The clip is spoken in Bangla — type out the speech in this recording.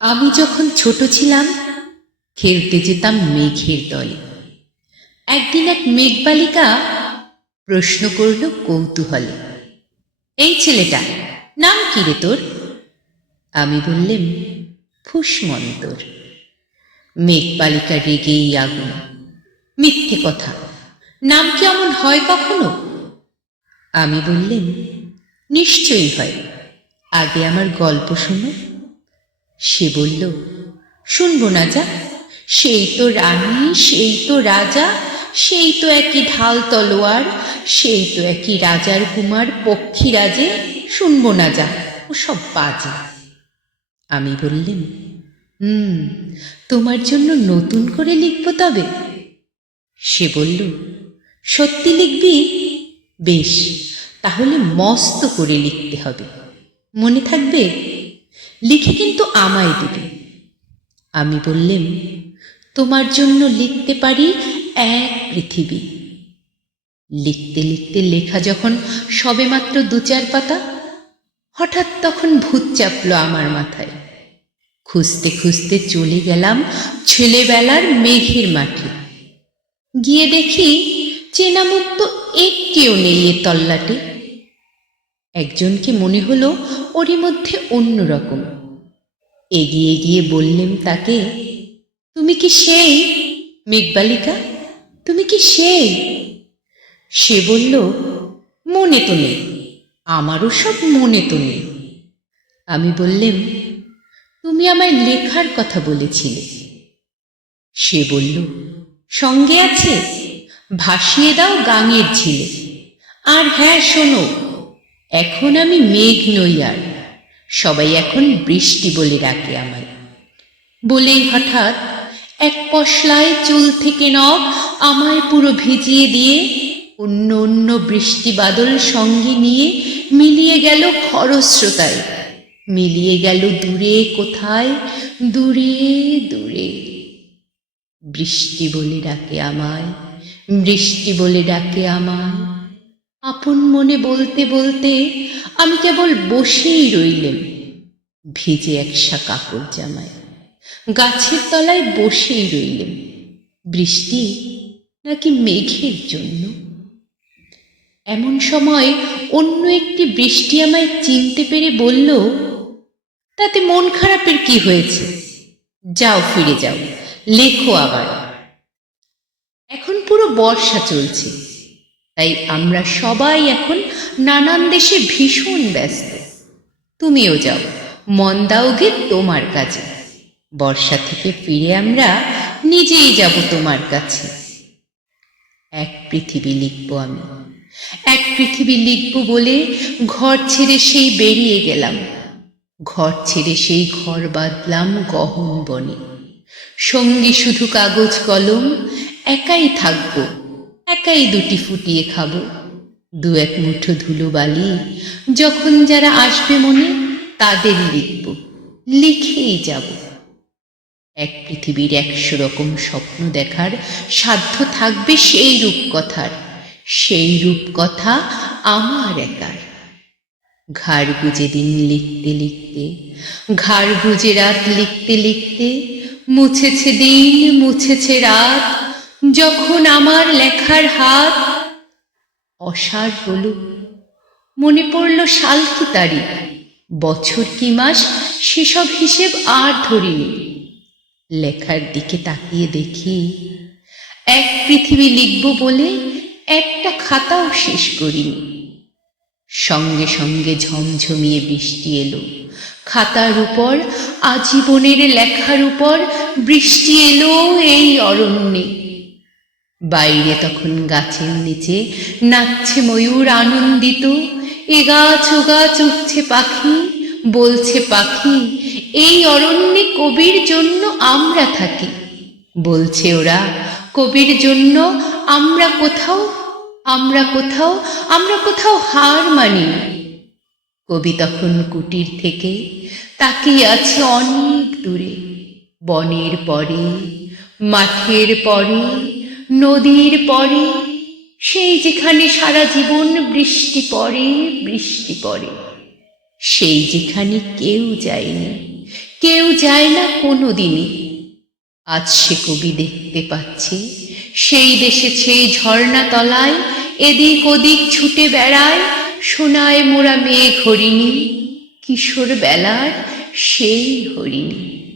আমি যখন ছোট ছিলাম খেলতে যেতাম মেঘের দলে। একদিন এক মেঘবালিকা প্রশ্ন করল কৌতূহলে, এই ছেলেটা নাম কি রে তোর? আমি বললেম, ফুসমন্তর। মেঘবালিকা রেগেই আগুন, মিথ্যে কথা, নাম কি এমন হয় কখনো? আমি বললেম, নিশ্চয়ই হয়, আগে আমার গল্প শোনো। সে বলল, শুনবো না যা, সেই তো রানী, সেই তো রাজা, সেই তো একই ঢাল তলোয়ার, সেই তো একই রাজার কুমার পক্ষীরাজে, শুনবো না যা, ও সব বাজে। আমি বললেম, তোমার জন্য নতুন করে লিখব তবে? সে বলল, সত্যি লিখবি? বেশ, তাহলে মস্ত করে লিখতে হবে, মনে থাকবে? লিখে কিন্তু আমায় দিবে। আমি বললেম, তোমার জন্য লিখতে পারি এক পৃথিবী। লিখতে লিখতে লেখা যখন সবেমাত্র ২-৪ পাতা, হঠাৎ তখন ভূত চাপল আমার মাথায়। খুঁজতে খুঁজতে চলে গেলাম ছেলেবেলার মেঘের মাঠে। গিয়ে দেখি চেনা মুখ তো একটিও নেই এ তল্লাটে। একজনকে মনে হলো ওরই মধ্যে অন্যরকম। এগিয়ে গিয়ে বললেম তাকে, তুমি কি সেই মেঘবালিকা? তুমি কি সেই? সে বলল, মনে তো নেই, আমারও সব মনে তো নেই। আমি বললেম, তুমি আমায় লেখার কথা বলেছিলে। সে বলল, সঙ্গে আছে, ভাসিয়ে দাও গাঙের ঝিলে। আর হ্যাঁ শোনো, এখন আমি মেঘ নই আর, সবাই এখন বৃষ্টি বলে ডাকে আমায়। বলেই হঠাৎ এক পশলায় চুল থেকে নখ আমায় পুরো ভিজিয়ে দিয়ে অন্য অন্য বৃষ্টি বাদল সঙ্গে নিয়ে মিলিয়ে গেল খরস্রোতায়, মিলিয়ে গেল দূরে কোথায়, দূরে দূরে। বৃষ্টি বলে ডাকে আমায়, বৃষ্টি বলে ডাকে আমায়। আপন মনে বলতে বলতে আমি কেবল বসেই রইলেম ভিজে একসা কাপড় জামায়। গাছের তলায় বসেই রইলেম, বৃষ্টি নাকি মেঘের জন্য। এমন সময় অন্য একটি বৃষ্টি আমায় চিনতে পেরে বলল, তাতে মন খারাপের কি হয়েছে, যাও ফিরে যাও, লেখো আবার। এখন পুরো বর্ষা চলছে, তাই আমরা সবাই এখন নানান দেশে ভীষণ ব্যস্ত। তুমিও যাও, মন দাও গে তোমার কাজে। বর্ষা থেকে ফিরে আমরা নিজেই যাব তোমার কাছে। এক পৃথিবী লিখব আমি, এক পৃথিবী লিখব বলে ঘর ছেড়ে সেই বেরিয়ে গেলাম। ঘর ছেড়ে সেই ঘর বাঁধলাম গহন বনে। সঙ্গী শুধু কাগজ কলম, একাই থাকবো, একাই দুটি ফুটিয়ে খাবো। ২-১ মুঠো ধুলো বালি, যখন যারা আসবে মনে তাদের লিখব, লিখেই যাব। এক পৃথিবীর ১০০ রকম স্বপ্ন দেখার সাধ্য থাকবে সেই রূপকথার, সেই রূপকথা আমার একার। ঘাড় গুজে দিন লিখতে লিখতে, ঘাড় গুজে রাত লিখতে লিখতে, মুছেছে দিন মুছেছে রাত, যখন আমার লেখার হাত। অসাড় হল, মনে পড়ল সাল কি তারিখ, বছর কি মাস, সেসব হিসেব আর ধরিনি। লেখার দিকে তাকিয়ে দেখি এক পৃথিবী লিখব বলে একটা খাতাও শেষ করিনি। সঙ্গে সঙ্গে ঝমঝমিয়ে বৃষ্টি এলো খাতার উপর, আজীবনের লেখার উপর বৃষ্টি এলো এই অরণ্যে। বাইরে তখন গাছের নিচে নাচছে ময়ূর আনন্দিত, এ গাছ ও গাছ উঠছে পাখি, বলছে পাখি, এই অরণ্যে কবির জন্য আমরা থাকি। বলছে ওরা, কবির জন্য আমরা কোথাও, আমরা কোথাও, আমরা কোথাও হার মানি। কবি তখন কুটির থেকে তাকিয়ে আছে অনেক দূরে, বনের পরে, মাঠের পরে, নদীর পরে, সেই যেখানে সারা জীবন বৃষ্টি পড়ে, বৃষ্টি পড়ে, সেই যেখানে কেউ যায়নি, কেউ যায় না কোনো দিনই। আজ সে কবি দেখতে পাচ্ছে সেই দেশে সেই ঝর্ণা তলায় এদিক ওদিক ছুটে বেড়ায় সোনায় মোড়া মেঘ হরিণী, কিশোর বেলার সেই হরিণী।